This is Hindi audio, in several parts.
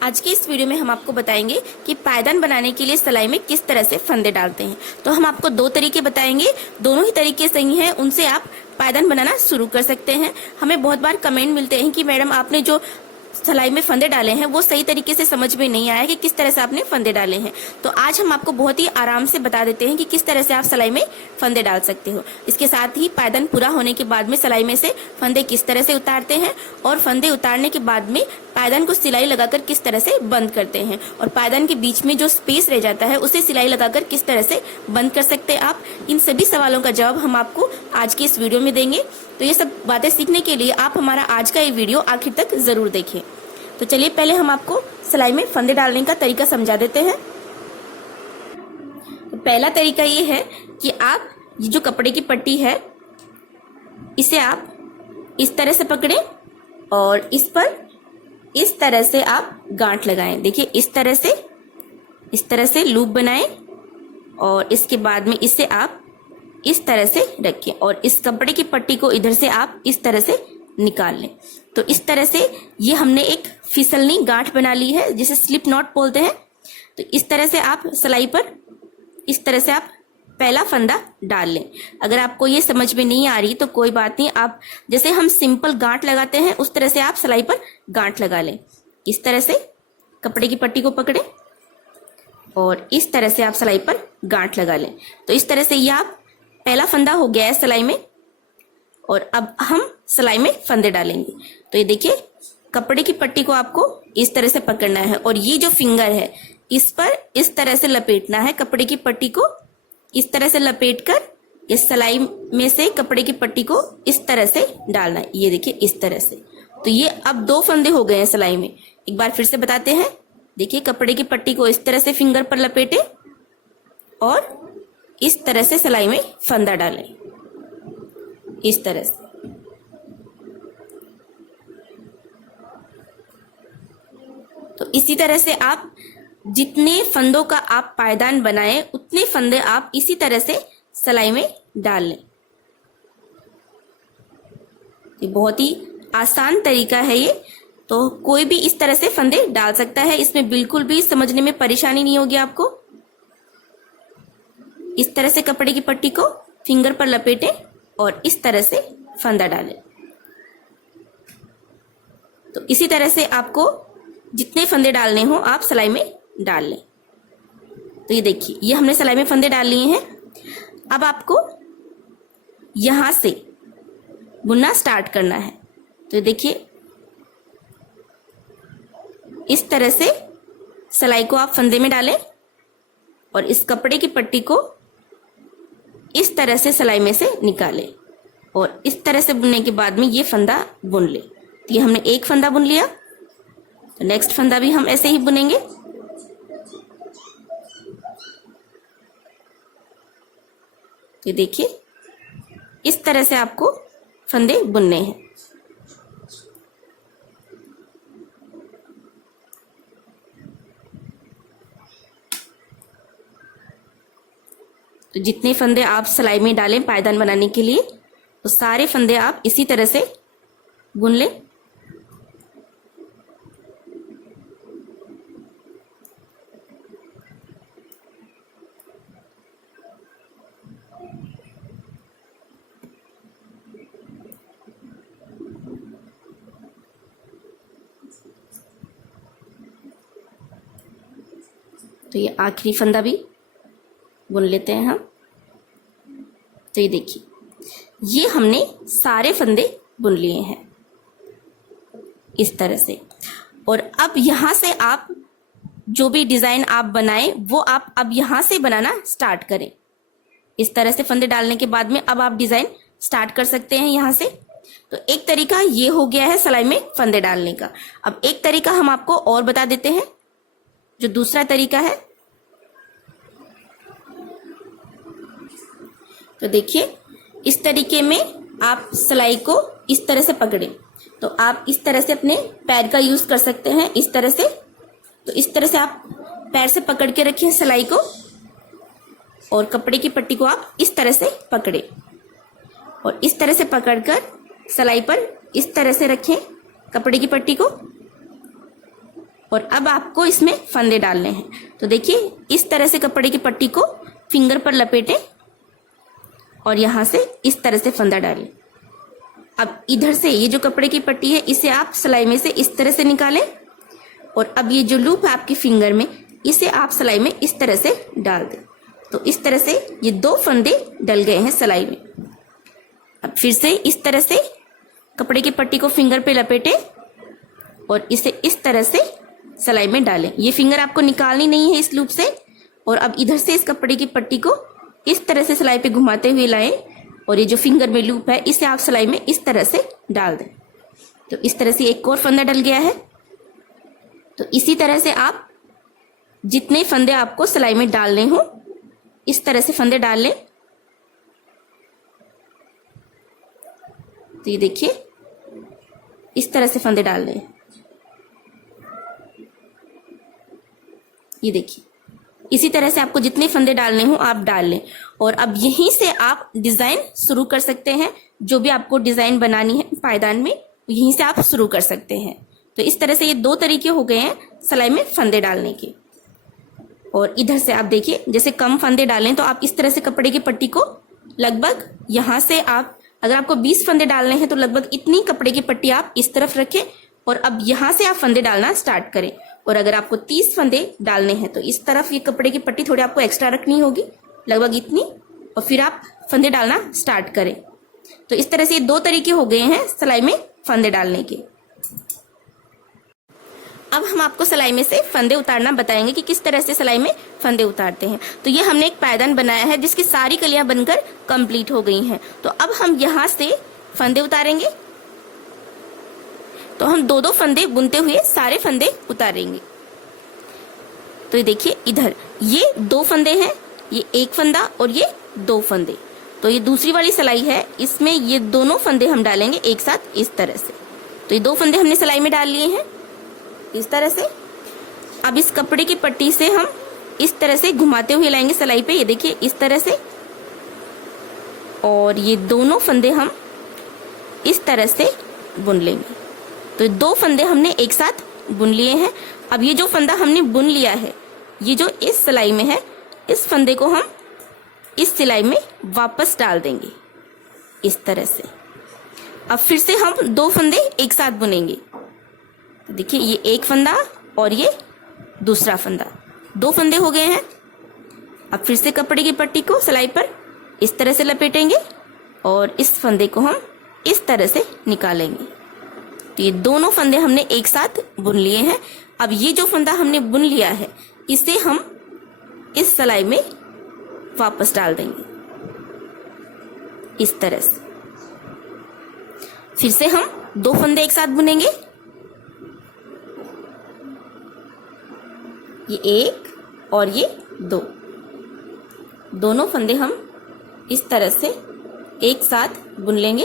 आज के इस वीडियो में हम आपको बताएंगे कि पायदान बनाने के लिए सिलाई में किस तरह से फंदे डालते हैं। तो हम आपको दो तरीके बताएंगे, दोनों ही तरीके सही हैं, उनसे आप पायदान बनाना शुरू कर सकते हैं। हमें बहुत बार कमेंट मिलते हैं कि मैडम आपने जो सिलाई में फंदे डाले हैं वो सही तरीके से समझ में नहीं आया कि किस तरह से आपने फंदे डाले हैं। तो आज हम आपको बहुत ही आराम से बता देते हैं कि किस तरह से आप सिलाई में फंदे डाल सकते हो। इसके साथ ही पायदान पूरा होने के बाद में सिलाई में से फंदे किस तरह से उतारते हैं और फंदे उतारने के बाद में पायदान को सिलाई लगाकर किस तरह से बंद करते हैं और पायदान के बीच में जो स्पेस रह जाता है उसे सिलाई लगाकर किस तरह से बंद कर सकते हैं आप। इन सभी सवालों का जवाब हम आपको आज की इस वीडियो में देंगे। तो ये सब बातें सीखने के लिए आप हमारा आज का ये वीडियो आखिर तक जरूर देखें। तो चलिए पहले हम आपको सिलाई में फंदे डालने का तरीका समझा देते हैं। तो पहला तरीका ये है कि आप ये जो कपड़े की पट्टी है इसे आप इस तरह से पकड़ें और इस पर इस तरह से आप गांठ लगाएं। देखिए इस तरह से लूप बनाएं और इसके बाद में इसे आप इस तरह से रखें और इस कपड़े की पट्टी को इधर से आप इस तरह से निकाल लें। तो इस तरह से ये हमने एक फिसलनी गांठ बना ली है जिसे स्लिप नॉट बोलते हैं। तो इस तरह से आप सिलाई पर इस तरह से आप पहला फंदा डाल लें। अगर आपको ये समझ में नहीं आ रही तो कोई बात नहीं, आप जैसे हम सिंपल गांठ लगाते हैं उस तरह से आप सिलाई पर गांठ लगा लें। इस तरह से कपड़े की पट्टी को पकड़ें और इस तरह से आप सिलाई पर गांठ लगा लें। तो इस तरह से ये आप पहला फंदा हो गया है सिलाई में और अब हम सिलाई में फंदे डालेंगे। तो ये देखिए कपड़े की पट्टी को आपको इस तरह से पकड़ना है और ये जो फिंगर है इस पर इस तरह से लपेटना है। कपड़े की पट्टी को इस तरह से लपेटकर इस सिलाई में से कपड़े की पट्टी को इस तरह से डालना है। ये देखिए इस तरह से। तो ये अब दो फंदे हो गए हैं सिलाई में। एक बार फिर से बताते हैं। देखिए कपड़े की पट्टी को इस तरह से फिंगर पर लपेटे और इस तरह से सिलाई में फंदा डालें, इस तरह से। तो इसी तरह से आप जितने फंदों का आप पायदान बनाएं उतने फंदे आप इसी तरह से सिलाई में डाल लें। ये बहुत ही आसान तरीका है ये, तो कोई भी इस तरह से फंदे डाल सकता है। इसमें बिल्कुल भी समझने में परेशानी नहीं होगी आपको। इस तरह से कपड़े की पट्टी को फिंगर पर लपेटें और इस तरह से फंदा डालें। तो इसी तरह से आपको जितने फंदे डालने हो आप सिलाई में डाल लें। तो ये देखिए ये हमने सिलाई में फंदे डाल लिए हैं। अब आपको यहां से बुनना स्टार्ट करना है। तो देखिए इस तरह से सिलाई को आप फंदे में डालें और इस कपड़े की पट्टी को इस तरह से सिलाई में से निकालें और इस तरह से बुनने के बाद में ये फंदा बुन ले। तो ये हमने एक फंदा बुन लिया, तो नेक्स्ट फंदा भी हम ऐसे ही बुनेंगे। तो देखिए इस तरह से आपको फंदे बुनने हैं। तो जितने फंदे आप सिलाई में डालें पायदान बनाने के लिए तो सारे फंदे आप इसी तरह से बुन लें। तो ये आखिरी फंदा भी बुन लेते हैं हम। तो ये देखिए ये हमने सारे फंदे बुन लिए हैं इस तरह से। और अब यहां से आप जो भी डिजाइन आप बनाएं वो आप अब यहां से बनाना स्टार्ट करें। इस तरह से फंदे डालने के बाद में अब आप डिजाइन स्टार्ट कर सकते हैं यहां से। तो एक तरीका ये हो गया है सिलाई में फंदे डालने का। अब एक तरीका हम आपको और बता देते हैं, जो दूसरा तरीका है। तो देखिए इस तरीके में आप सिलाई को इस तरह से पकड़ें। तो आप इस तरह से अपने पैर का यूज कर सकते हैं, इस तरह से। तो इस तरह से आप पैर से पकड़ के रखें सिलाई को और कपड़े की पट्टी को आप इस तरह से पकड़ें और इस तरह से पकड़कर सिलाई पर इस तरह से रखें कपड़े की पट्टी को और अब आपको इसमें फंदे डालने हैं। तो देखिए इस तरह से कपड़े की पट्टी को फिंगर पर लपेटें और यहाँ से इस तरह से फंदा डालें। अब इधर से ये जो कपड़े की पट्टी है इसे आप सिलाई में से इस तरह से निकालें और अब ये जो लूप है आपकी फिंगर में इसे आप सिलाई में इस तरह से डाल दें। तो इस तरह से ये 2 फंदे डल गए हैं सिलाई में। अब फिर से इस तरह से कपड़े की पट्टी को फिंगर पे लपेटें और इसे इस तरह से सिलाई में डालें। ये फिंगर आपको निकालनी नहीं है इस लूप से। और अब इधर से इस कपड़े की पट्टी को इस तरह से सिलाई पे घुमाते हुए लाएं और ये जो फिंगर में लूप है इसे आप सिलाई में इस तरह से डाल दें। तो इस तरह से एक और फंदा डल गया है। तो इसी तरह से आप जितने फंदे आपको सिलाई में डालने हो इस तरह से फंदे डाल लें। तो ये देखिए इस तरह से फंदे डाल लें। ये देखिए इसी तरह से आपको जितने फंदे डालने हो आप डाल लें और अब यहीं से आप डिजाइन शुरू कर सकते हैं। जो भी आपको डिजाइन बनानी है पायदान में यहीं से आप शुरू कर सकते हैं। तो इस तरह से ये 2 तरीके हो गए हैं सिलाई में फंदे डालने के। और इधर से आप देखिए जैसे कम फंदे डालें तो आप इस तरह से कपड़े की पट्टी को लगभग यहाँ से आप अगर आपको 20 फंदे डालने हैं तो लगभग इतनी कपड़े की पट्टी आप इस तरफ रखें और अब यहाँ से आप फंदे डालना स्टार्ट करें। और अगर आपको 30 फंदे डालने हैं तो इस तरफ ये कपड़े की पट्टी थोड़ी आपको एक्स्ट्रा रखनी होगी लगभग इतनी और फिर आप फंदे डालना स्टार्ट करें। तो इस तरह से ये 2 तरीके हो गए हैं सिलाई में फंदे डालने के। अब हम आपको सिलाई में से फंदे उतारना बताएंगे कि किस तरह से सिलाई में फंदे उतारते हैं। तो ये हमने एक पायदान बनाया है जिसकी सारी कलियां बनकर कंप्लीट हो गई हैं। तो अब हम यहाँ से फंदे उतारेंगे। तो हम 2-2 फंदे बुनते हुए सारे फंदे उतारेंगे। तो ये देखिए इधर ये 2 फंदे हैं, ये 1 फंदा और ये 2 फंदे। तो ये दूसरी वाली सिलाई है इसमें ये दोनों फंदे हम डालेंगे एक साथ इस तरह से। तो ये 2 फंदे हमने सिलाई में डाल लिए हैं इस तरह से। अब इस कपड़े की पट्टी से हम इस तरह से घुमाते हुए लाएंगे सिलाई पे। ये देखिए इस तरह से और ये दोनों फंदे हम इस तरह से बुन लेंगे। तो 2 फंदे हमने एक साथ बुन लिए हैं। अब ये जो फंदा हमने बुन लिया है ये जो इस सिलाई में है इस फंदे को हम इस सिलाई में वापस डाल देंगे इस तरह से। अब फिर से हम 2 फंदे एक साथ बुनेंगे। तो देखिए ये 1 फंदा और ये दूसरा फंदा, 2 फंदे हो गए हैं। अब फिर से कपड़े की पट्टी को सिलाई पर इस तरह से लपेटेंगे और इस फंदे को हम इस तरह से निकालेंगे। तो ये दोनों फंदे हमने एक साथ बुन लिए हैं। अब ये जो फंदा हमने बुन लिया है इसे हम इस सिलाई में वापस डाल देंगे इस तरह से। फिर से हम 2 फंदे एक साथ बुनेंगे। ये 1 और ये 2, दोनों फंदे हम इस तरह से एक साथ बुन लेंगे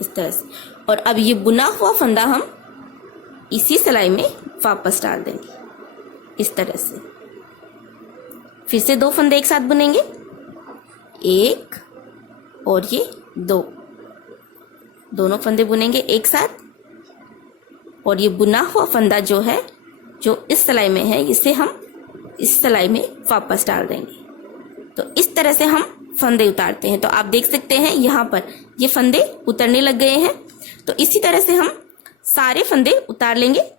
इस तरह से। और अब ये बुना हुआ फंदा हम इसी सिलाई में वापस डाल देंगे इस तरह से। फिर से 2 फंदे एक साथ बुनेंगे, 1 और ये 2, दोनों फंदे बुनेंगे एक साथ। और ये बुना हुआ फंदा जो है जो इस सिलाई में है इसे हम इस सिलाई में वापस डाल देंगे। तो इस तरह से हम फंदे उतारते हैं। तो आप देख सकते हैं यहाँ पर ये फंदे उतरने लग गए हैं। तो इसी तरह से हम सारे फंदे उतार लेंगे।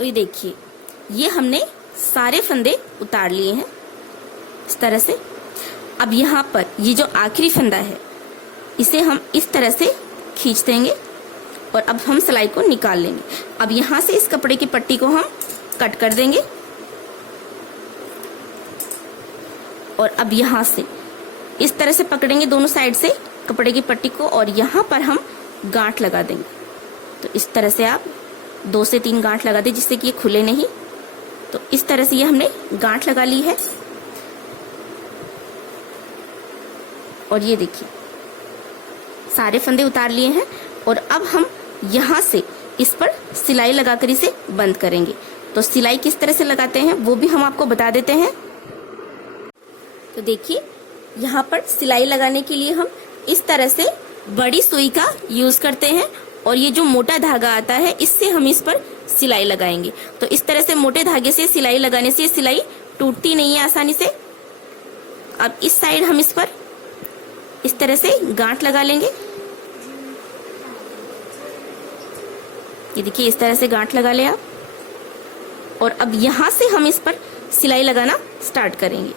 तो ये देखिए, ये हमने सारे फंदे उतार लिए हैं इस तरह से। अब यहाँ पर ये जो आखिरी फंदा है इसे हम इस तरह से खींच देंगे और अब हम सिलाई को निकाल लेंगे। अब यहाँ से इस कपड़े की पट्टी को हम कट कर देंगे और अब यहाँ से इस तरह से पकड़ेंगे दोनों साइड से कपड़े की पट्टी को और यहाँ पर हम गांठ लगा देंगे। तो इस तरह से आप 2 से 3 गांठ लगा दें जिससे कि ये खुले नहीं। तो इस तरह से ये हमने गांठ लगा ली है और ये देखिए सारे फंदे उतार लिए हैं और अब हम यहाँ से इस पर सिलाई लगाकर इसे बंद करेंगे। तो सिलाई किस तरह से लगाते हैं वो भी हम आपको बता देते हैं। तो देखिए, यहाँ पर सिलाई लगाने के लिए हम इस तरह से बड़ी सुई का यूज करते हैं और ये जो मोटा धागा आता है इससे हम इस पर सिलाई लगाएंगे। तो इस तरह से मोटे धागे से सिलाई लगाने से सिलाई टूटती नहीं है आसानी से। अब इस साइड हम इस पर इस तरह से गांठ लगा लेंगे। ये देखिए, इस तरह से गांठ लगा ले आप और अब यहां से हम इस पर सिलाई लगाना स्टार्ट करेंगे।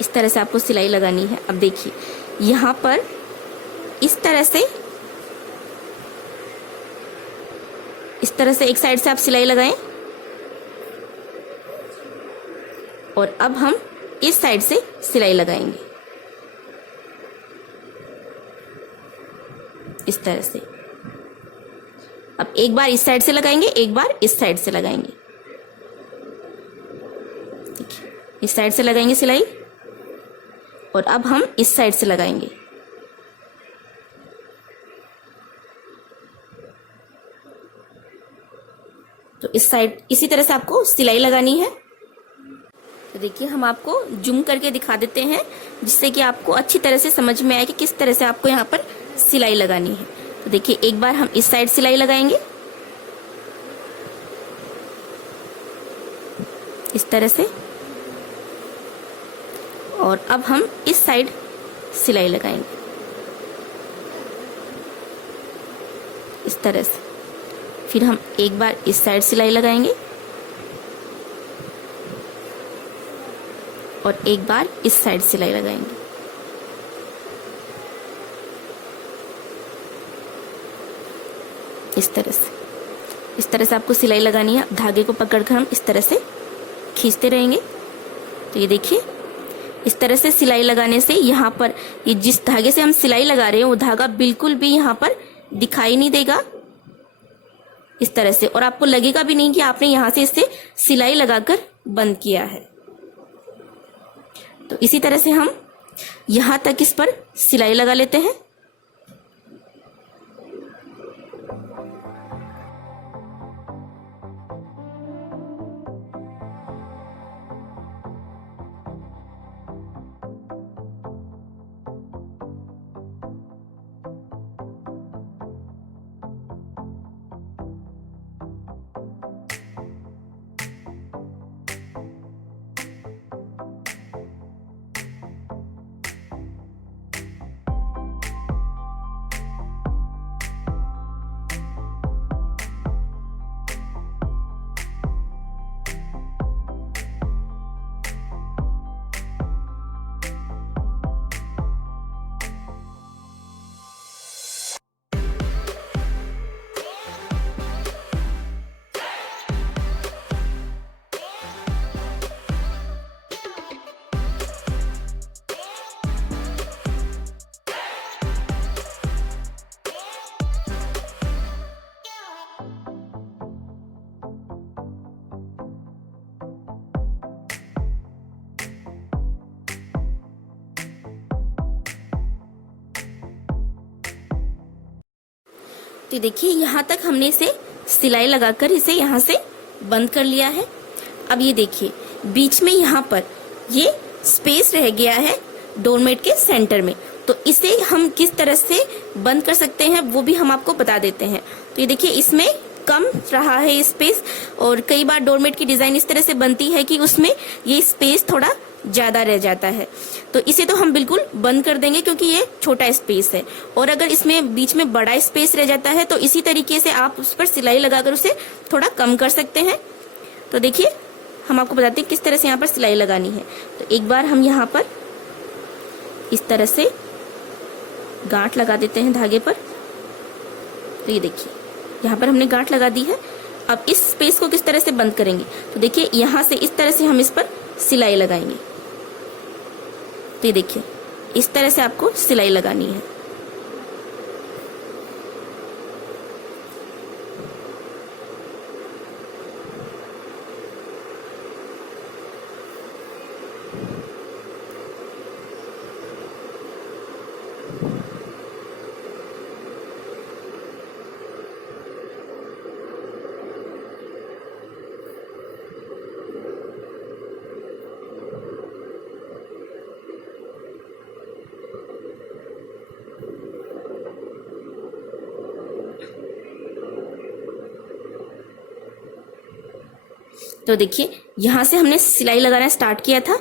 इस तरह से आपको सिलाई लगानी है। अब देखिए, यहां पर इस तरह से एक साइड से आप सिलाई लगाएं और अब हम इस साइड से सिलाई लगाएंगे इस तरह से। अब एक बार इस साइड से लगाएंगे, एक बार इस साइड से लगाएंगे। देखिए, इस साइड से लगाएंगे सिलाई और अब हम इस साइड से लगाएंगे। तो इस साइड इसी तरह से आपको सिलाई लगानी है। तो देखिए, हम आपको जूम करके दिखा देते हैं जिससे कि आपको अच्छी तरह से समझ में आए कि किस तरह से आपको यहाँ पर सिलाई लगानी है। तो देखिए, एक बार हम इस साइड सिलाई लगाएंगे इस तरह से और अब हम इस साइड सिलाई लगाएंगे इस तरह से। फिर हम एक बार इस साइड सिलाई लगाएंगे और एक बार इस साइड सिलाई लगाएंगे। इस तरह से आपको सिलाई लगानी है। धागे को पकड़कर हम इस तरह से खींचते रहेंगे। तो ये देखिए, इस तरह से सिलाई लगाने से यहाँ पर ये जिस धागे से हम सिलाई लगा रहे हैं वो धागा बिल्कुल भी यहाँ पर दिखाई नहीं देगा इस तरह से, और आपको लगेगा भी नहीं कि आपने यहाँ से इससे सिलाई लगाकर बंद किया है। तो इसी तरह से हम यहाँ तक इस पर सिलाई लगा लेते हैं। तो देखिए, यहाँ तक हमने इसे सिलाई लगाकर इसे यहाँ से बंद कर लिया है। अब ये देखिए, बीच में यहाँ पर ये स्पेस रह गया है डोरमेट के सेंटर में, तो इसे हम किस तरह से बंद कर सकते हैं वो भी हम आपको बता देते हैं। तो ये देखिए, इसमें कम रहा है स्पेस, और कई बार डोरमेट की डिजाइन इस तरह से बनती है कि उसमें ये स्पेस थोड़ा ज्यादा रह जाता है। तो इसे तो हम बिल्कुल बंद कर देंगे क्योंकि ये छोटा स्पेस है। और अगर इसमें बीच में बड़ा स्पेस रह जाता है तो इसी तरीके से आप उस पर सिलाई लगाकर उसे थोड़ा कम कर सकते हैं। तो देखिए हम आपको बताते हैं किस तरह से यहाँ पर सिलाई लगानी है। तो एक बार हम यहाँ पर इस तरह से गांठ लगा देते हैं धागे पर। तो ये देखिए यहाँ पर हमने गांठ लगा दी है। अब इस स्पेस को किस तरह से बंद करेंगे, तो देखिए यहाँ से इस तरह से हम इस पर सिलाई लगाएंगे। तो ये देखिए इस तरह से आपको सिलाई लगानी है। तो देखिए यहां से हमने सिलाई लगाना स्टार्ट किया था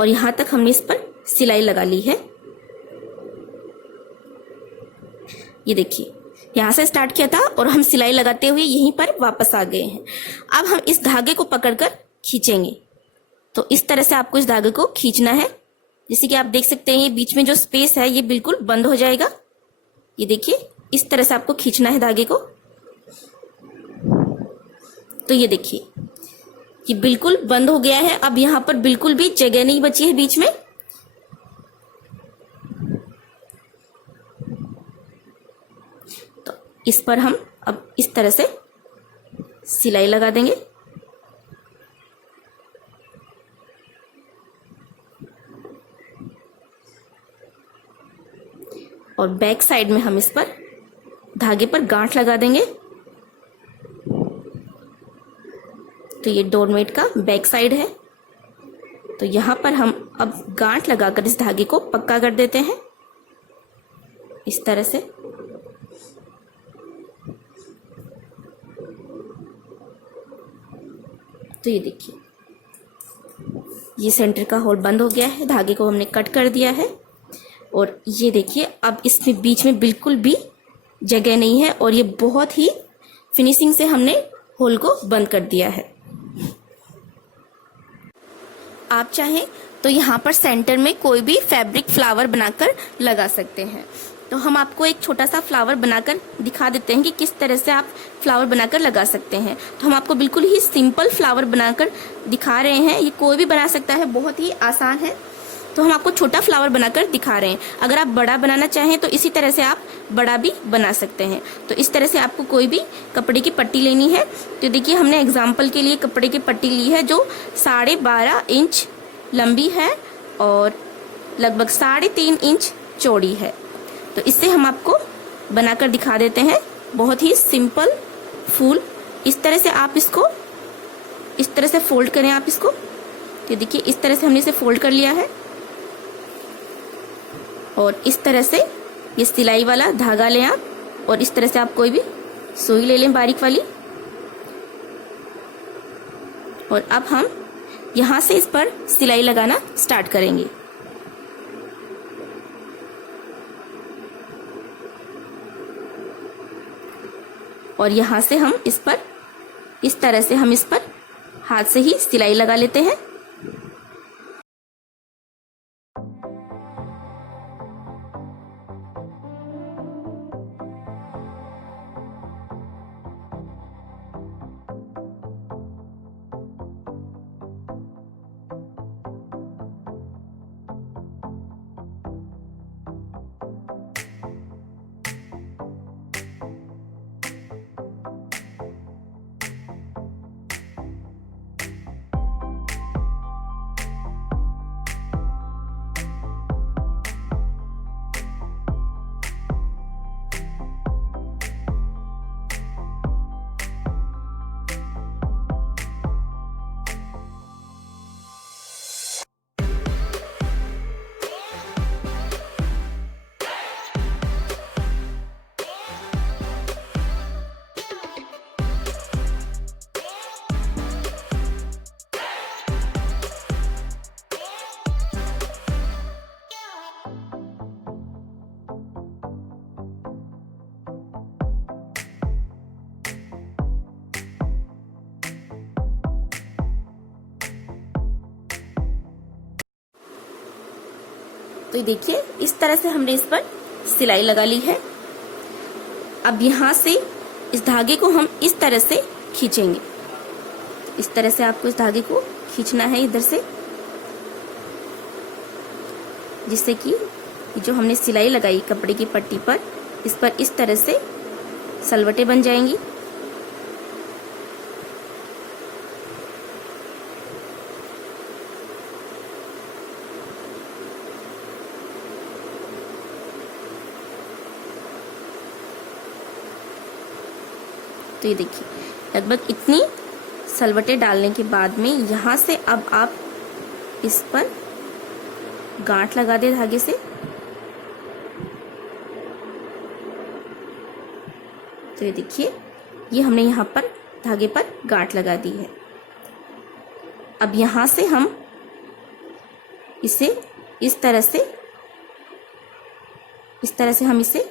और यहां तक हमने इस पर सिलाई लगा ली है। ये देखिए यहां से स्टार्ट किया था और हम सिलाई लगाते हुए यहीं पर वापस आ गए हैं। अब हम इस धागे को पकड़कर खींचेंगे। तो इस तरह से आपको इस धागे को खींचना है। जैसे कि आप देख सकते हैं ये बीच में जो स्पेस है ये बिल्कुल बंद हो जाएगा। ये देखिए इस तरह से आपको खींचना है धागे को। तो ये देखिए ये बिल्कुल बंद हो गया है। अब यहाँ पर बिल्कुल भी जगह नहीं बची है बीच में। तो इस पर हम अब इस तरह से सिलाई लगा देंगे। और बैक साइड में हम इस पर धागे पर गांठ लगा देंगे। तो ये डोरमेट का बैक साइड है। तो यहां पर हम अब गांठ लगाकर इस धागे को पक्का कर देते हैं इस तरह से। तो ये देखिए ये सेंटर का होल बंद हो गया है। धागे को हमने कट कर दिया है और ये देखिए अब इसमें बीच में बिल्कुल भी जगह नहीं है और ये बहुत ही फिनिशिंग से हमने होल को बंद कर दिया है। आप चाहें तो यहाँ पर सेंटर में कोई भी फैब्रिक फ्लावर बनाकर लगा सकते हैं। तो हम आपको एक छोटा सा फ्लावर बनाकर दिखा देते हैं कि किस तरह से आप फ्लावर बनाकर लगा सकते हैं। तो हम आपको बिल्कुल ही सिंपल फ्लावर बनाकर दिखा रहे हैं। ये कोई भी बना सकता है, बहुत ही आसान है। तो हम आपको छोटा फ्लावर बनाकर दिखा रहे हैं। अगर आप बड़ा बनाना चाहें तो इसी तरह से आप बड़ा भी बना सकते हैं। तो इस तरह से आपको कोई भी कपड़े की पट्टी लेनी है। तो देखिए हमने एग्जाम्पल के लिए कपड़े की पट्टी ली है जो 12.5 इंच लंबी है और लगभग 3.5 इंच चौड़ी है। तो इससे हम आपको बनाकर दिखा देते हैं। बहुत ही सिंपल फूल। इस तरह से आप इसको इस तरह से फोल्ड करें आप इसको। तो देखिए इस तरह से हमने इसे फोल्ड कर लिया है और इस तरह से ये सिलाई वाला धागा लें आप और इस तरह से आप कोई भी सुई ले लें बारीक वाली। और अब हम यहां से इस पर सिलाई लगाना स्टार्ट करेंगे। और यहां से हम इस पर इस तरह से हम इस पर हाथ से ही सिलाई लगा लेते हैं। तो ये देखिए इस तरह से हमने इस पर सिलाई लगा ली है। अब यहाँ से इस धागे को हम इस तरह से खींचेंगे। इस तरह से आपको इस धागे को खींचना है इधर से, जिससे कि जो हमने सिलाई लगाई कपड़े की पट्टी पर, इस पर इस तरह से सलवटें बन जाएंगी। तो ये देखिए लगभग इतनी सलवटें डालने के बाद में यहाँ से अब आप इस पर गांठ लगा दे धागे से। तो ये देखिए ये हमने यहाँ पर धागे पर गांठ लगा दी है। अब यहाँ से हम इसे इस तरह से हम इसे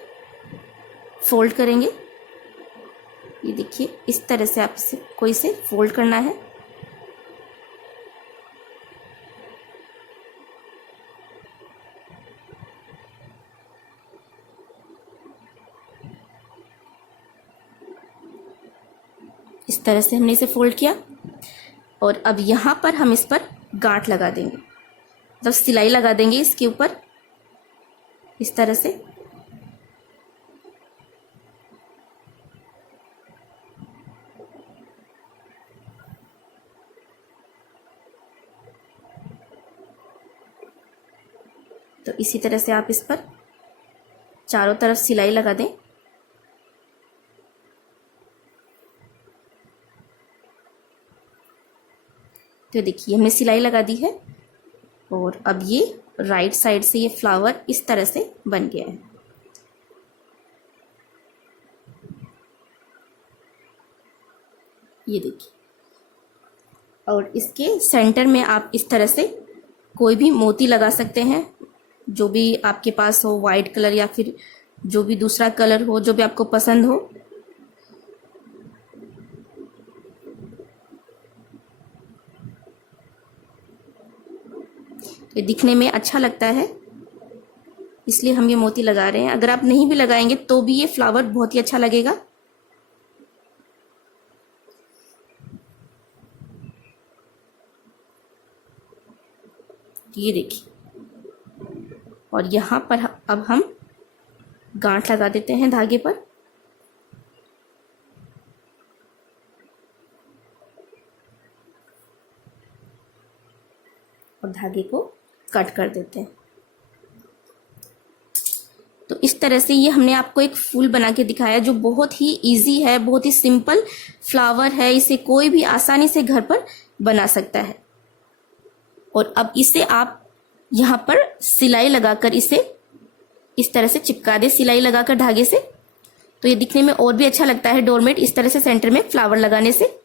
फोल्ड करेंगे। ये देखिए इस तरह से आपको इसे फोल्ड करना है। इस तरह से हमने इसे फोल्ड किया और अब यहाँ पर हम इस पर गांठ लगा देंगे, मतलब सिलाई लगा देंगे इसके ऊपर इस तरह से। तो इसी तरह से आप इस पर चारों तरफ सिलाई लगा दें। तो देखिए हमने सिलाई लगा दी है और अब ये राइट साइड से ये फ्लावर इस तरह से बन गया है। ये देखिए, और इसके सेंटर में आप इस तरह से कोई भी मोती लगा सकते हैं, जो भी आपके पास हो, वाइट कलर या फिर जो भी दूसरा कलर हो, जो भी आपको पसंद हो। ये दिखने में अच्छा लगता है, इसलिए हम ये मोती लगा रहे हैं। अगर आप नहीं भी लगाएंगे तो भी ये फ्लावर बहुत ही अच्छा लगेगा। ये देखिए, और यहाँ पर अब हम गांठ लगा देते हैं धागे पर। और धागे को कट कर देते हैं। तो इस तरह से ये हमने आपको एक फूल बना के दिखाया, जो बहुत ही इजी है, बहुत ही सिंपल फ्लावर है। इसे कोई भी आसानी से घर पर बना सकता है। और अब इसे आप यहाँ पर सिलाई लगाकर इसे इस तरह से चिपका दे, सिलाई लगाकर धागे से। तो ये दिखने में और भी अच्छा लगता है डोरमेट, इस तरह से सेंटर में फ्लावर लगाने से।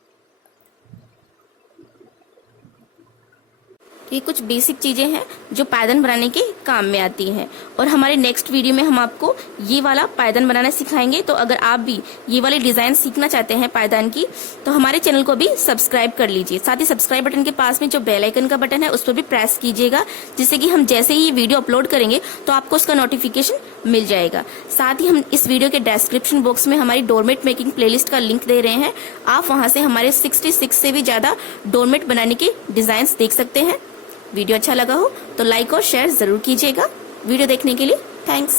ये कुछ बेसिक चीजें हैं जो पायदान बनाने के काम में आती हैं। और हमारे नेक्स्ट वीडियो में हम आपको ये वाला पायदान बनाना सिखाएंगे। तो अगर आप भी ये वाली डिजाइन सीखना चाहते हैं पायदान की, तो हमारे चैनल को भी सब्सक्राइब कर लीजिए। साथ ही सब्सक्राइब बटन के पास में जो बेल आइकन का बटन है उस पर भी प्रेस कीजिएगा, जिससे कि हम जैसे ही ये वीडियो अपलोड करेंगे तो आपको उसका नोटिफिकेशन मिल जाएगा। साथ ही हम इस वीडियो के डिस्क्रिप्शन बॉक्स में हमारी डोरमेट मेकिंग प्लेलिस्ट का लिंक दे रहे हैं। आप वहां से हमारे 66 से भी ज्यादा डोरमेट बनाने के डिजाइन देख सकते हैं। वीडियो अच्छा लगा हो तो लाइक और शेयर जरूर कीजिएगा। वीडियो देखने के लिए थैंक्स।